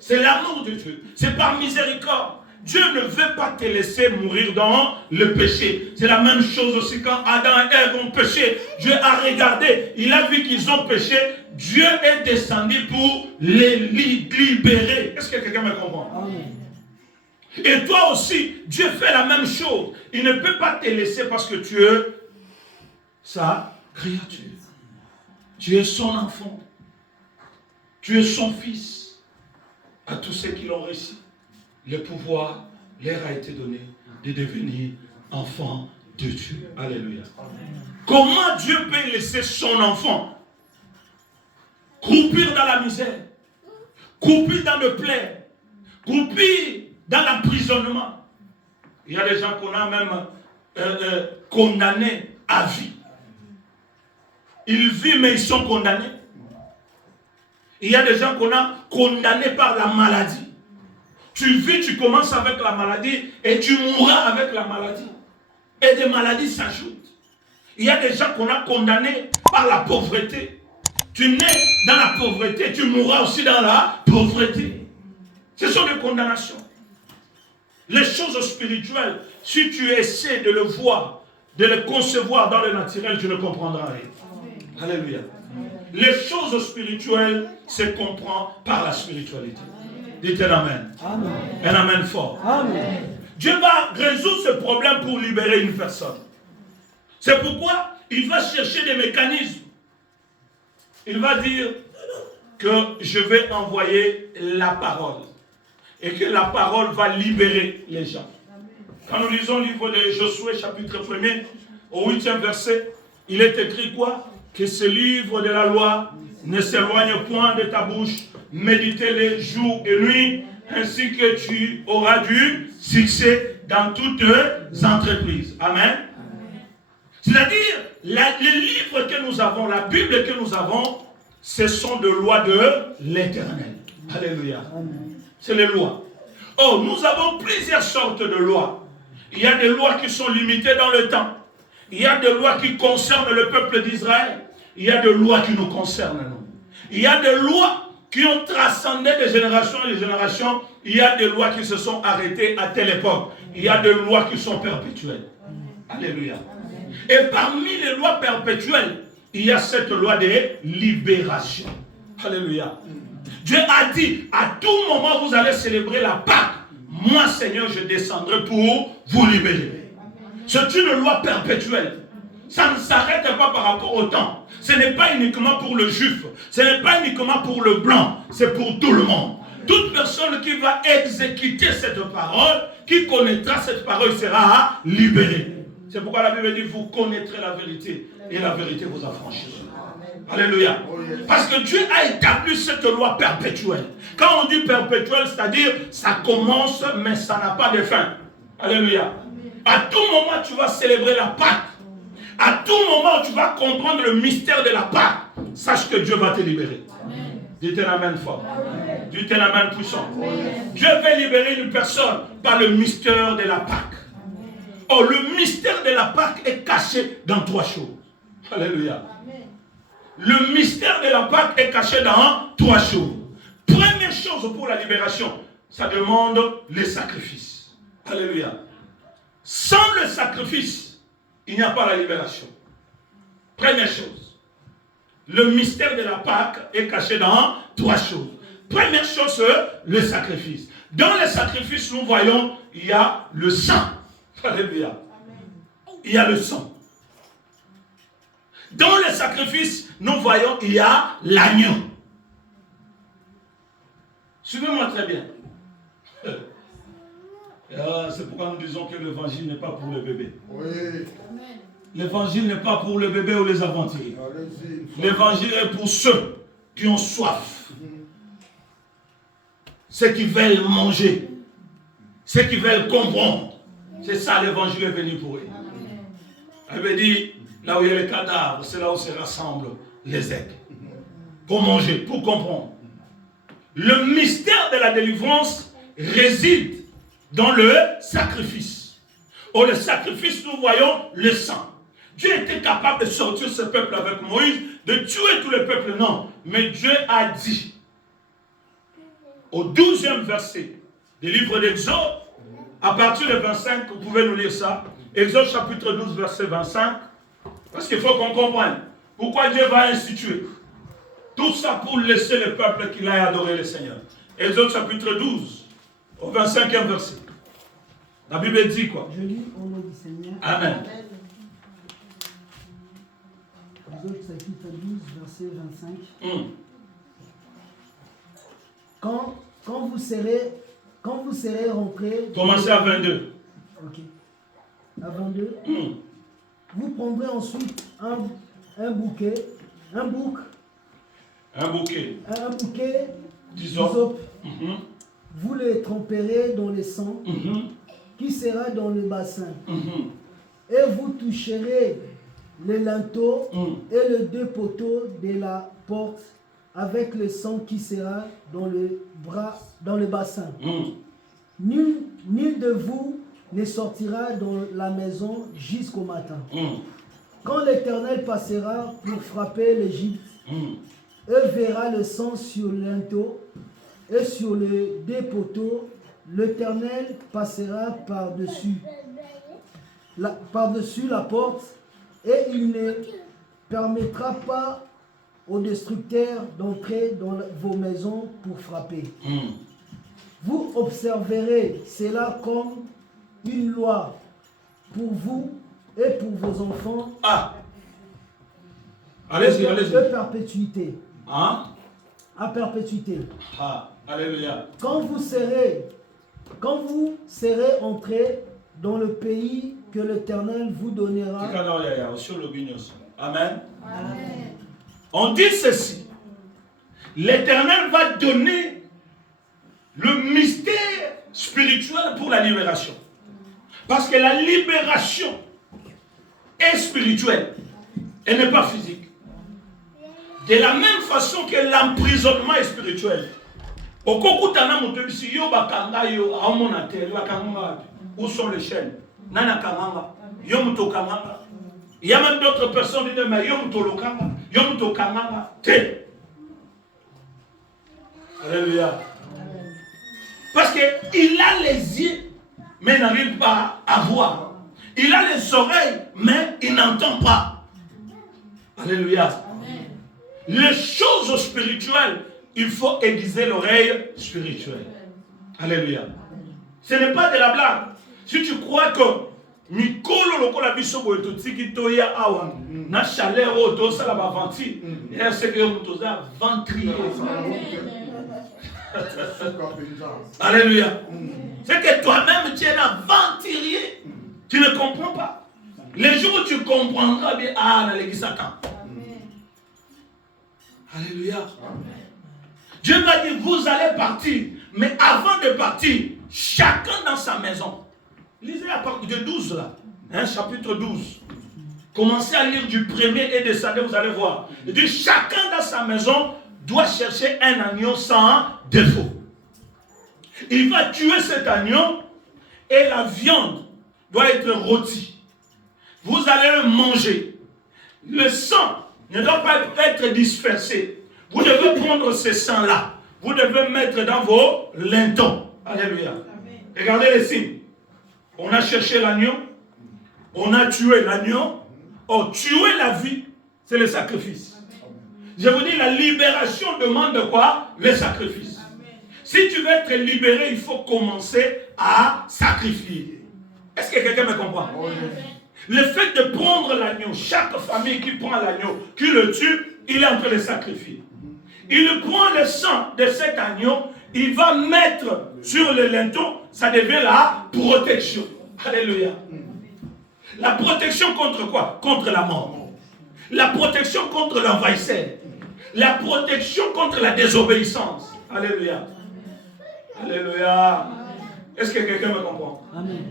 C'est l'amour de Dieu. C'est par miséricorde. Dieu ne veut pas te laisser mourir dans le péché. C'est la même chose aussi quand Adam et Ève ont péché. Dieu a regardé, il a vu qu'ils ont péché. Dieu est descendu pour les libérer. Est-ce que quelqu'un me comprend? Amen. Et toi aussi, Dieu fait la même chose. Il ne peut pas te laisser parce que tu es sa créature. Tu es son enfant. Tu es son fils. À tous ceux qui l'ont reçu, le pouvoir leur a été donné de devenir enfants de Dieu. Alléluia. Comment Dieu peut laisser son enfant croupir dans la misère, croupir dans le plaie, croupir dans l'emprisonnement? Il y a des gens qu'on a même condamnés à vie. Ils vivent mais ils sont condamnés. Il y a des gens qu'on a condamnés par la maladie. Tu vis, tu commences avec la maladie et tu mourras avec la maladie. Et des maladies s'ajoutent. Il y a des gens qu'on a condamnés par la pauvreté. Tu nais dans la pauvreté, tu mourras aussi dans la pauvreté. Ce sont des condamnations. Les choses spirituelles, si tu essaies de le voir, de le concevoir dans le naturel, tu ne comprendras rien. Alléluia. Les choses spirituelles se comprennent par la spiritualité. Dites un amen. Amen. Un amen fort. Amen. Dieu va résoudre ce problème pour libérer une personne. C'est pourquoi il va chercher des mécanismes. Il va dire que je vais envoyer la parole. Et que la parole va libérer les gens. Quand nous lisons le livre de Josué, chapitre 1er, au 8e verset, il est écrit quoi? Que ce livre de la loi ne s'éloigne point de ta bouche, méditez-les jour et nuit, ainsi que tu auras du succès dans toutes tes entreprises. Amen. C'est-à-dire, les livres que nous avons, la Bible que nous avons, ce sont des lois de l'Éternel. Alléluia. C'est les lois. Oh, nous avons plusieurs sortes de lois. Il y a des lois qui sont limitées dans le temps. Il y a des lois qui concernent le peuple d'Israël. Il y a des lois qui nous concernent, nous. Il y a des lois qui ont transcendé des générations et des générations. Il y a des lois qui se sont arrêtées à telle époque. Il y a des lois qui sont perpétuelles. Alléluia. Et parmi les lois perpétuelles, il y a cette loi de libération. Alléluia. Dieu a dit, à tout moment vous allez célébrer la Pâque. Moi, Seigneur, je descendrai pour vous libérer. C'est une loi perpétuelle. Ça ne s'arrête pas par rapport au temps. Ce n'est pas uniquement pour le juif. Ce n'est pas uniquement pour le blanc. C'est pour tout le monde. Toute personne qui va exécuter cette parole, qui connaîtra cette parole, sera libérée. C'est pourquoi la Bible dit, vous connaîtrez la vérité et la vérité vous affranchira. Alléluia. Parce que Dieu a établi cette loi perpétuelle. Quand on dit perpétuelle, c'est-à-dire ça commence mais ça n'a pas de fin. Alléluia. À tout moment tu vas célébrer la Pâque. À tout moment tu vas comprendre le mystère de la Pâque. Sache que Dieu va te libérer. Dites un amen fort. Dites un amen puissant. Dieu va libérer une personne par le mystère de la Pâque. Oh, le mystère de la Pâque est caché dans trois choses. Alléluia. Le mystère de la Pâque est caché dans trois choses. Première chose pour la libération, ça demande les sacrifices. Alléluia. Sans le sacrifice, il n'y a pas la libération. Première chose. Le mystère de la Pâque est caché dans trois choses. Première chose, le sacrifice. Dans le sacrifice, nous voyons, il y a le sang. Alléluia. Il y a le sang. Dans le sacrifice, nous voyons, il y a l'agneau. Suivez-moi très bien. C'est pourquoi nous disons que l'évangile n'est pas pour le bébé. Oui. L'évangile n'est pas pour le bébé ou les aventuriers. L'évangile est pour ceux qui ont soif. Ceux qui veulent manger. Ceux qui veulent comprendre. C'est ça l'évangile est venu pour eux. Elle veut dire, là où il y a les cadavres, c'est là où se rassemblent les aigles. Pour manger, pour comprendre. Le mystère de la délivrance réside dans le sacrifice. Au le sacrifice, nous voyons le sang. Dieu était capable de sortir ce peuple avec Moïse, de tuer tous les peuples, non. Mais Dieu a dit, au 12e verset du livre d'Exode, à partir de 25, vous pouvez nous lire ça. Exode chapitre 12, verset 25. Parce qu'il faut qu'on comprenne pourquoi Dieu va instituer tout ça pour laisser le peuple qu'il aille adorer le Seigneur. Exode chapitre 12, au 25e verset. La Bible dit quoi? Je lis au nom du Seigneur. Amen. Exode chapitre 12, verset 25. Quand vous serez rentrés... Commencez à 22. Ok. À 22. Vous prendrez ensuite un bouquet d'hysope. Vous les tremperez dans le sang qui sera dans le bassin. Et vous toucherez les linteaux et les deux poteaux de la porte avec le sang qui sera dans le bassin. Nul de vous ne sortira dans la maison jusqu'au matin. Quand l'Éternel passera pour frapper l'Égypte, et verra le sang sur le linteau et sur les deux poteaux, l'Éternel passera par-dessus la porte, et il ne permettra pas aux destructeurs d'entrer dans vos maisons pour frapper. Vous observerez cela comme une loi pour vous et pour vos enfants. Allez-y. De perpétuité. À perpétuité. Alléluia. Quand vous serez entrés dans le pays que l'Éternel vous donnera. Amen. On dit ceci. L'Éternel va donner le mystère spirituel pour la libération. Parce que la libération est spirituelle. Elle n'est pas physique. De la même façon que l'emprisonnement est spirituel. Où sont les chaînes? Il y a même d'autres personnes qui disent, mais Alléluia. Parce qu'il a les yeux, mais il n'arrive pas à voir. Il a les oreilles, mais il n'entend pas. Alléluia. Les choses spirituelles, il faut aiguiser l'oreille spirituelle. Alléluia. Ce n'est pas de la blague. Si tu crois que Mikolo lokola biso boye totiki toya awa na chaleur auto ça la venti et c'est que on a ventrier. Alléluia. C'est que toi-même tu es un ventrier. Tu ne comprends pas. Les jours où tu comprendras bien la l'église attend. Alléluia. Dieu m'a dit vous allez partir, mais avant de partir, chacun dans sa maison. Lisez à partir de 12 là, chapitre 12. Commencez à lire du premier et descendez, vous allez voir. Il dit chacun dans sa maison doit chercher un agneau sans défaut. Il va tuer cet agneau et la viande doit être rôtie. Vous allez le manger. Le sang ne doit pas être dispersé. Vous devez prendre ce sang-là. Vous devez mettre dans vos lintons. Alléluia. Regardez les signes. On a cherché l'agneau. On a tué l'agneau. Tuer la vie, c'est le sacrifice. Je vous dis, la libération demande quoi? Le sacrifice. Si tu veux être libéré, il faut commencer à sacrifier. Est-ce que quelqu'un me comprend? Le fait de prendre l'agneau, chaque famille qui prend l'agneau, qui le tue, il est en train de sacrifier. Il prend le sang de cet agneau, il va mettre sur le linteau, ça devient la protection. Alléluia. La protection contre quoi? Contre la mort. La protection contre l'envahisseur. La protection contre la désobéissance. Alléluia. Alléluia. Est-ce que quelqu'un me comprend? Amen.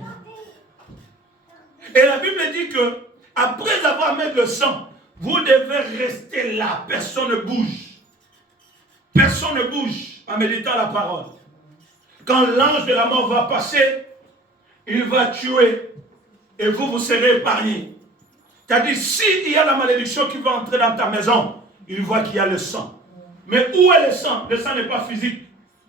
Et la Bible dit que après avoir mis le sang, vous devez rester là. Personne ne bouge. Personne ne bouge en méditant la parole. Quand l'ange de la mort va passer, il va tuer et vous serez épargnés. C'est-à-dire, s'il y a la malédiction qui va entrer dans ta maison, il voit qu'il y a le sang. Mais où est le sang? Le sang n'est pas physique,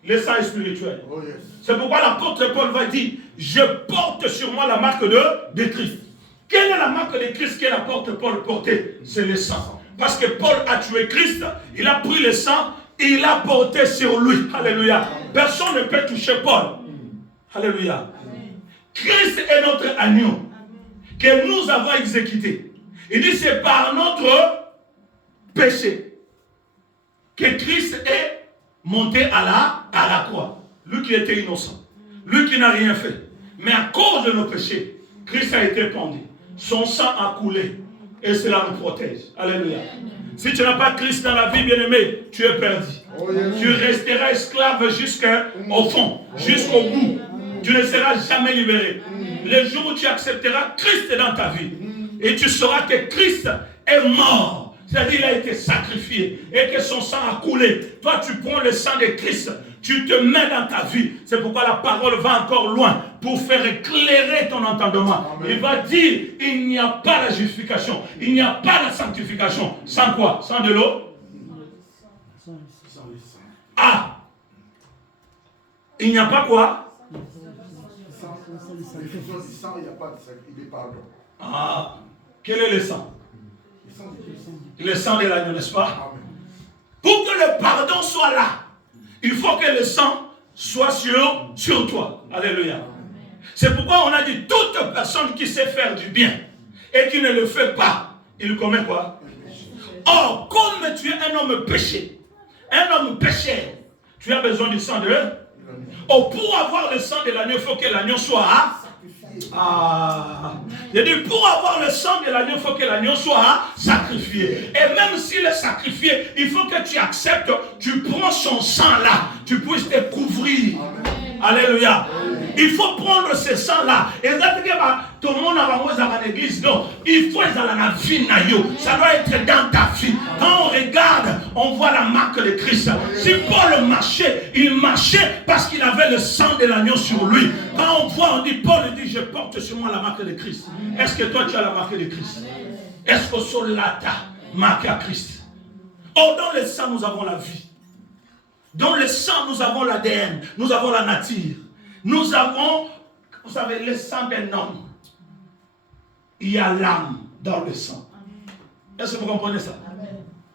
le sang est spirituel. Oh yes. C'est pourquoi l'apôtre Paul va dire, je porte sur moi la marque de Christ. Quelle est la marque de Christ que l'apôtre Paul portait? C'est le sang. Parce que Paul a tué Christ, il a pris le sang et il l'a porté sur lui. Alléluia. Personne ne peut toucher Paul. Alléluia. Christ est notre agneau que nous avons exécuté. Il dit c'est par notre péché que Christ est monté à la croix. Lui qui était innocent. Lui qui n'a rien fait. Mais à cause de nos péchés, Christ a été pendu. Son sang a coulé. Et cela nous protège. Alléluia. Si tu n'as pas Christ dans la vie, bien-aimé, tu es perdu. Tu resteras esclave jusqu'au fond, jusqu'au bout. Tu ne seras jamais libéré. Le jour où tu accepteras Christ dans ta vie, et tu sauras que Christ est mort c'est-à-dire il a été sacrifié et que son sang a coulé. Toi, tu prends le sang de Christ, tu te mets dans ta vie. C'est pourquoi la parole va encore loin pour faire éclairer ton entendement. Amen. Il va dire, il n'y a pas la justification, il n'y a pas la sanctification. Sans quoi? Sans de l'eau? Ah! Il n'y a pas quoi? Il n'y a pas de pardon. Ah! Quel est le sang? Le sang de l'agneau, n'est-ce pas? Pour que le pardon soit là, il faut que le sang soit sur toi. Alléluia. C'est pourquoi on a dit, toute personne qui sait faire du bien et qui ne le fait pas, il commet quoi? Or, comme tu es un homme péché, un homme pécheur, tu as besoin du sang de l'agneau. Oh, pour avoir le sang de l'agneau, il faut que l'agneau soit j'ai dit, pour avoir le sang de l'agneau, il faut que l'agneau soit sacrifié. Et même s'il est sacrifié, il faut que tu acceptes, tu prends son sang là, tu puisses te couvrir. Alléluia. Il faut prendre ce sang-là. Et tout le monde a l'église. Non, il faut être dans la vie. Ça doit être dans ta vie. Quand on regarde, on voit la marque de Christ. Si Paul marchait, il marchait parce qu'il avait le sang de l'agneau sur lui. Quand on voit, on dit, Paul dit, je porte sur moi la marque de Christ. Est-ce que toi tu as la marque de Christ? Est-ce que sur la ta marque à Christ? Oh, dans le sang, nous avons la vie. Dans le sang, nous avons l'ADN, nous avons la nature. Nous avons, vous savez, le sang d'un homme. Il y a l'âme dans le sang. Est-ce que vous comprenez ça?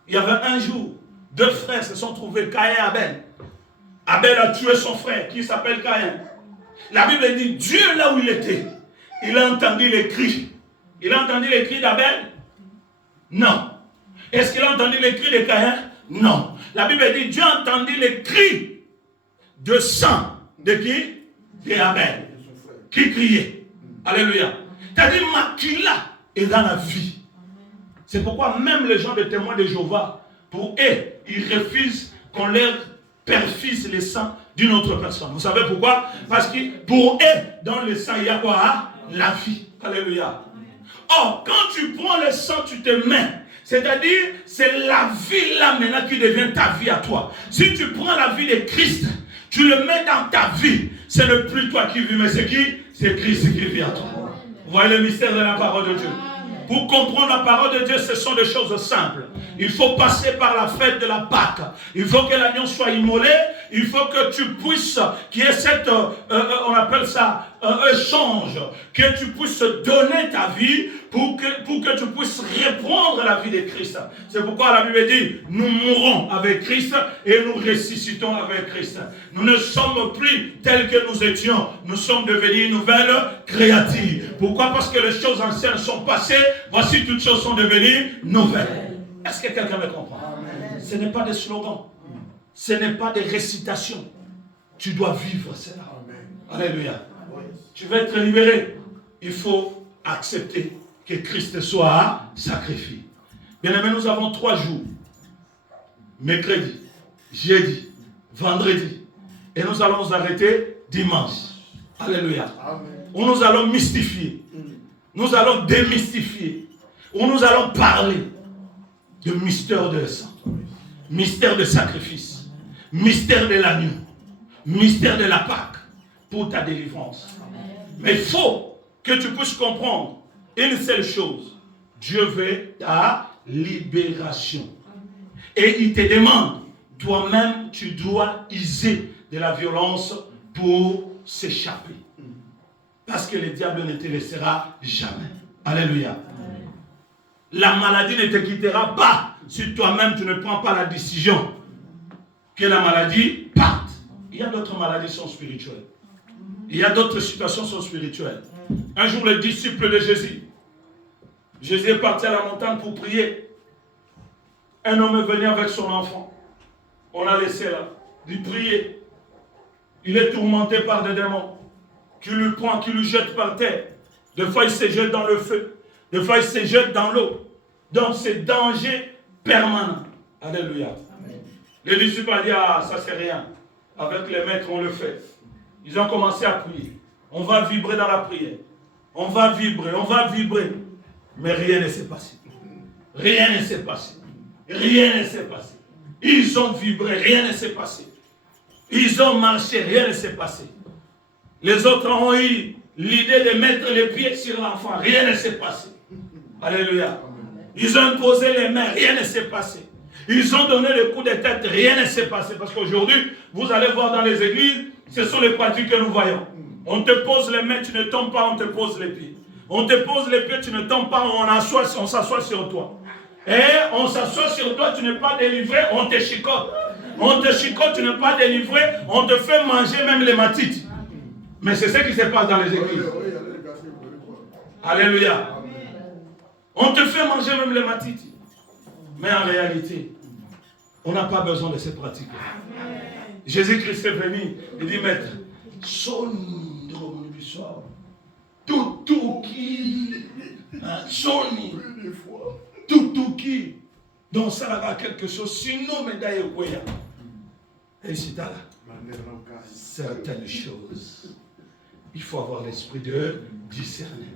Il y avait un jour, deux frères se sont trouvés, Caïn et Abel. Abel a tué son frère qui s'appelle Caïn. La Bible dit, Dieu là où il était, il a entendu les cris. Il a entendu les cris d'Abel? Non. Est-ce qu'il a entendu les cris de Caïn? Non. La Bible dit, Dieu a entendu les cris de sang. De qui? D'Abel. Qui criait. Alléluia. C'est-à-dire, Makila est dans la vie. C'est pourquoi même les gens de témoins de Jéhovah, pour eux, ils refusent qu'on leur perfise le sang d'une autre personne. Vous savez pourquoi? Parce que pour eux, dans le sang, il y a quoi? La vie. Alléluia. Or, quand tu prends le sang, tu te mets. C'est-à-dire, c'est la vie là maintenant qui devient ta vie à toi. Si tu prends la vie de Christ, tu le mets dans ta vie, ce n'est plus toi qui vis, mais c'est qui? C'est Christ qui vit à toi. Vous voyez le mystère de la parole de Dieu. Pour comprendre la parole de Dieu, ce sont des choses simples. Il faut passer par la fête de la Pâque. Il faut que l'agneau soit immolé. Il faut que tu puisses, qu'il y ait cette, on appelle ça, échange. Que tu puisses donner ta vie pour que tu puisses reprendre la vie de Christ. C'est pourquoi la Bible dit, nous mourons avec Christ et nous ressuscitons avec Christ. Nous ne sommes plus tels que nous étions. Nous sommes devenus une nouvelle créature. Pourquoi? Parce que les choses anciennes sont passées. Voici toutes choses sont devenues nouvelles. Est-ce que quelqu'un me comprend? Amen. Ce n'est pas des slogans. Ce n'est pas des récitations. Tu dois vivre cela. Amen. Alléluia. Tu veux être libéré. Il faut accepter que Christ soit sacrifié. Bien aimé, nous avons 3 jours. Mercredi, jeudi, vendredi. Et nous allons nous arrêter dimanche. Alléluia. Amen. Où nous allons mystifier. Nous allons démystifier. Où nous allons parler de mystère de sang, mystère de sacrifice, mystère de l'agneau, mystère de la Pâque pour ta délivrance. Mais il faut que tu puisses comprendre une seule chose. Dieu veut ta libération. Et il te demande, toi-même, tu dois user de la violence pour s'échapper. Parce que le diable ne te laissera jamais. Alléluia. La maladie ne te quittera pas si toi-même tu ne prends pas la décision que la maladie parte. Il y a d'autres maladies qui sont spirituelles. Il y a d'autres situations qui sont spirituelles. Un jour, les disciples de Jésus est parti à la montagne pour prier. Un homme est venu avec son enfant. On l'a laissé là, lui prier. Il est tourmenté par des démons qui lui prend, qui lui jette par terre. Des fois, il se jette dans le feu. Des fois, il se jette dans l'eau. Donc, c'est danger permanent. Alléluia. Amen. Les disciples ont dit, ça c'est rien. Avec les maîtres, on le fait. Ils ont commencé à prier. On va vibrer dans la prière. On va vibrer, on va vibrer. Mais rien ne s'est passé. Rien ne s'est passé. rien ne s'est passé. Ils ont vibré, rien ne s'est passé. Ils ont marché, rien ne s'est passé. Les autres ont eu l'idée de mettre les pieds sur l'enfant, rien ne s'est passé. Alléluia. Ils ont imposé les mains, rien ne s'est passé. Ils ont donné le coup de tête, rien ne s'est passé. Parce qu'aujourd'hui, vous allez voir dans les églises, ce sont les pratiques que nous voyons. On te pose les mains, tu ne tombes pas, on te pose les pieds. On te pose les pieds, tu ne tombes pas, on s'assoit sur toi. Et on s'assoit sur toi, tu n'es pas délivré, on te chicote. On te chicote, tu n'es pas délivré, on te fait manger même les matites. Mais c'est ce qui se passe dans les églises. Alléluia. On te fait manger même les matites. Mais en réalité, on n'a pas besoin de ces pratiques. Jésus-Christ est venu, il dit, maître, tout qui, donc ça va quelque chose, sinon, mais d'ailleurs, et c'est là, certaines choses, il faut avoir l'esprit de discerner.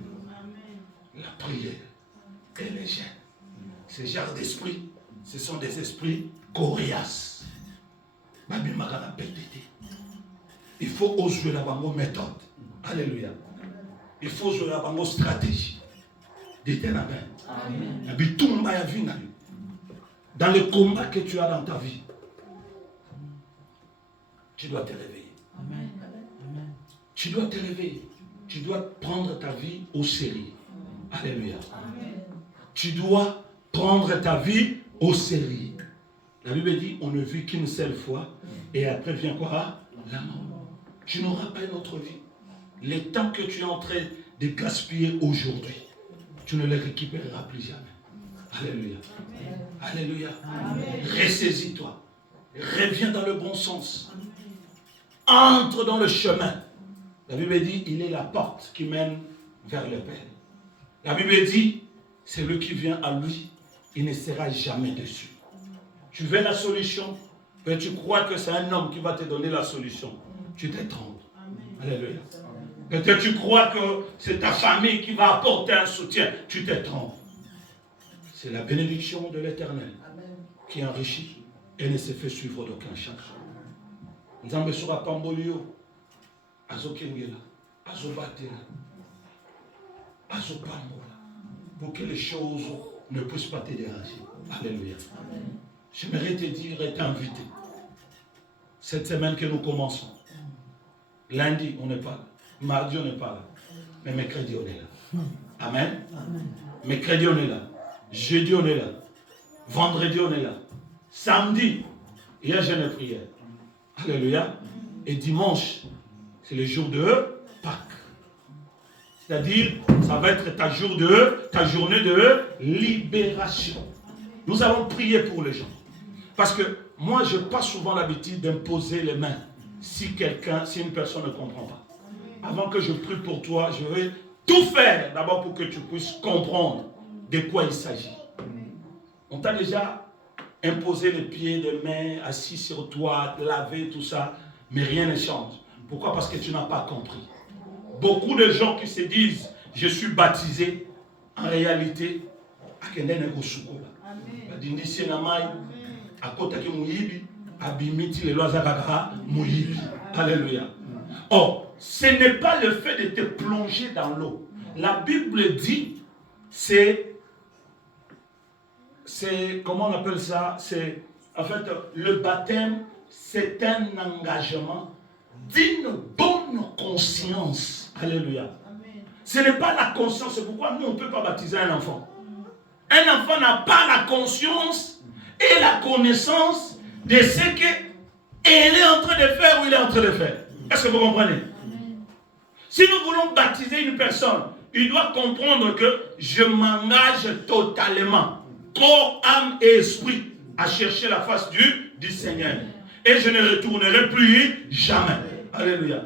La prière et les jeûnes. Ces genres d'esprits, ce sont des esprits coriaces. Il faut oser la bango méthode. Alléluia. Il faut oser la bango stratégie. Dans le combat que tu as dans ta vie, tu dois te réveiller. Amen. Tu dois te réveiller. Tu dois prendre ta vie au sérieux. Alléluia. Amen. Tu dois prendre ta vie au sérieux. La Bible dit, on ne vit qu'une seule fois, et après vient quoi? La mort. Tu n'auras pas une autre vie. Les temps que tu es en train de gaspiller aujourd'hui, tu ne les récupéreras plus jamais. Alléluia. Amen. Alléluia. Ressaisis-toi. Reviens dans le bon sens. Entre dans le chemin. La Bible dit, il est la porte qui mène vers le Père. La Bible dit, c'est lui qui vient à lui, il ne sera jamais déçu. Tu veux la solution, mais tu crois que c'est un homme qui va te donner la solution. Tu te trompes. Alléluia. Peut-être tu crois que c'est ta famille qui va apporter un soutien. Tu te trompes. C'est la bénédiction de l'Éternel qui enrichit et ne se fait suivre d'aucun changement. Nzambe sera pambolio, azokengela, azobatela, azopambola, pour que les choses ne puissent pas te déranger. Alléluia. J'aimerais te dire et t'inviter. Cette semaine que nous commençons, lundi on n'est pas là, mardi on n'est pas là, mais mercredi on est là. Amen. Mercredi on est là, jeudi on est là, vendredi on est là, samedi, il y a jeûne et prière. Alléluia. Et dimanche, c'est le jour de Pâques. C'est-à-dire, ça va être ta journée de libération. Nous allons prier pour les gens. Parce que moi, je n'ai pas souvent l'habitude d'imposer les mains si une personne ne comprend pas. Avant que je prie pour toi, je vais tout faire d'abord pour que tu puisses comprendre de quoi il s'agit. On t'a déjà imposer les pieds, les mains, assis sur toi, laver, tout ça, mais rien ne change. Pourquoi? Parce que tu n'as pas compris. Beaucoup de gens qui se disent, je suis baptisé, en réalité, Alléluia. Or, ce n'est pas le fait de te plonger dans l'eau. La Bible dit, c'est comment on appelle ça? C'est, en fait, le baptême, c'est un engagement d'une bonne conscience. Alléluia. Amen. Ce n'est pas la conscience, c'est pourquoi nous, on ne peut pas baptiser un enfant. Un enfant n'a pas la conscience et la connaissance de ce qu'il est en train de faire ou il est en train de faire. Est-ce que vous comprenez? Amen. Si nous voulons baptiser une personne, il doit comprendre que je m'engage totalement, corps, âme et esprit, à chercher la face du Seigneur. Et je ne retournerai plus jamais. Alléluia.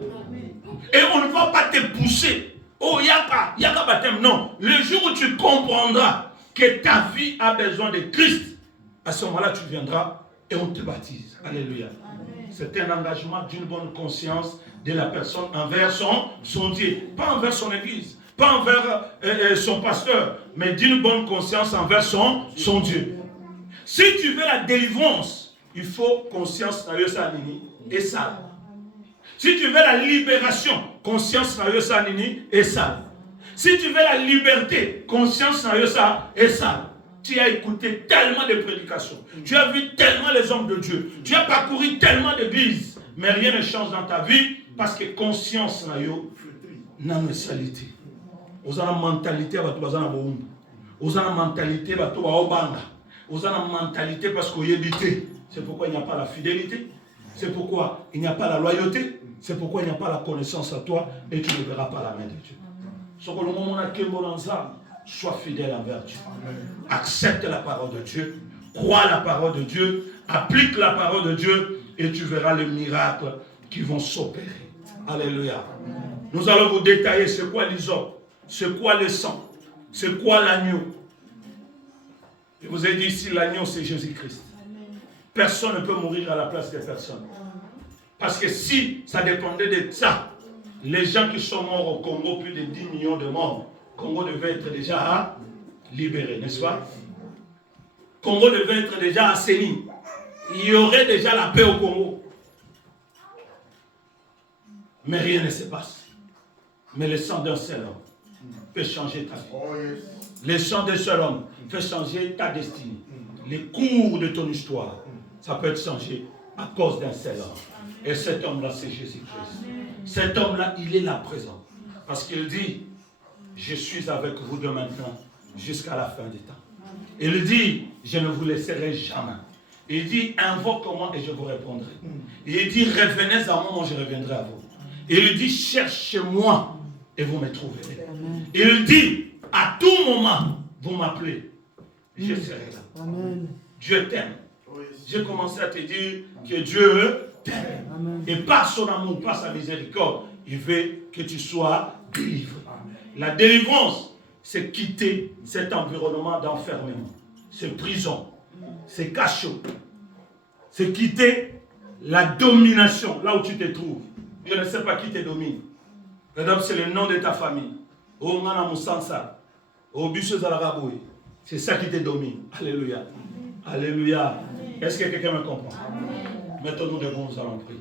Et on ne va pas te pousser. Oh, il n'y a pas baptême. Non. Le jour où tu comprendras que ta vie a besoin de Christ, à ce moment-là, tu viendras et on te baptise. Alléluia. C'est un engagement d'une bonne conscience de la personne envers son Dieu. Pas envers son église. Pas envers son pasteur, mais d'une bonne conscience envers son Dieu. Si tu veux la délivrance, il faut conscience et ça. Si tu veux la libération, conscience et ça. Si tu veux la liberté, conscience et ça. Tu as écouté tellement de prédications. Tu as vu tellement les hommes de Dieu. Tu as parcouru tellement d'églises. Mais rien ne change dans ta vie parce que conscience n'a pas salité. Vous avez la mentalité, vous avez la mentalité, vous avez la mentalité parce que vous habitez. C'est pourquoi il n'y a pas la fidélité. C'est pourquoi il n'y a pas la loyauté. C'est pourquoi il n'y a pas la connaissance à toi et tu ne verras pas la main de Dieu. Sauf que le moment où on a sois fidèle envers Dieu. Accepte la parole de Dieu. Crois la parole de Dieu. Applique la parole de Dieu et tu verras les miracles qui vont s'opérer. Alléluia. Nous allons vous détailler c'est quoi l'hysope, c'est quoi le sang, c'est quoi l'agneau. Je vous ai dit ici, l'agneau c'est Jésus-Christ. Personne ne peut mourir à la place des personnes. Parce que si ça dépendait de ça, les gens qui sont morts au Congo, plus de 10 millions de morts, Congo devait être déjà libéré, n'est-ce pas? Congo devait être déjà assaini. Il y aurait déjà la paix au Congo. Mais rien ne se passe. Mais le sang d'un seul homme peut changer ta vie. Le sang d'un seul homme peut changer ta destinée. Les cours de ton histoire, ça peut être changé à cause d'un seul homme. Et cet homme-là, c'est Jésus-Christ. Cet homme-là, il est là présent. Parce qu'il dit, je suis avec vous de maintenant jusqu'à la fin des temps. Il dit, je ne vous laisserai jamais. Il dit, invoque-moi et je vous répondrai. Et il dit, revenez à moi, je reviendrai à vous. Et il dit, cherchez-moi et vous me trouverez. Il dit, à tout moment, vous m'appelez. Je serai là. Amen. Dieu t'aime. J'ai commencé à te dire que Dieu t'aime. Et par son amour, par sa miséricorde, il veut que tu sois délivré. La délivrance, c'est quitter cet environnement d'enfermement. C'est prison. C'est cachot. C'est quitter la domination, là où tu te trouves. Je ne sais pas qui te domine. C'est le nom de ta famille. C'est ça qui te domine. Alléluia. Alléluia. Est-ce que quelqu'un me comprend? Mettons-nous debout, nous allons prier.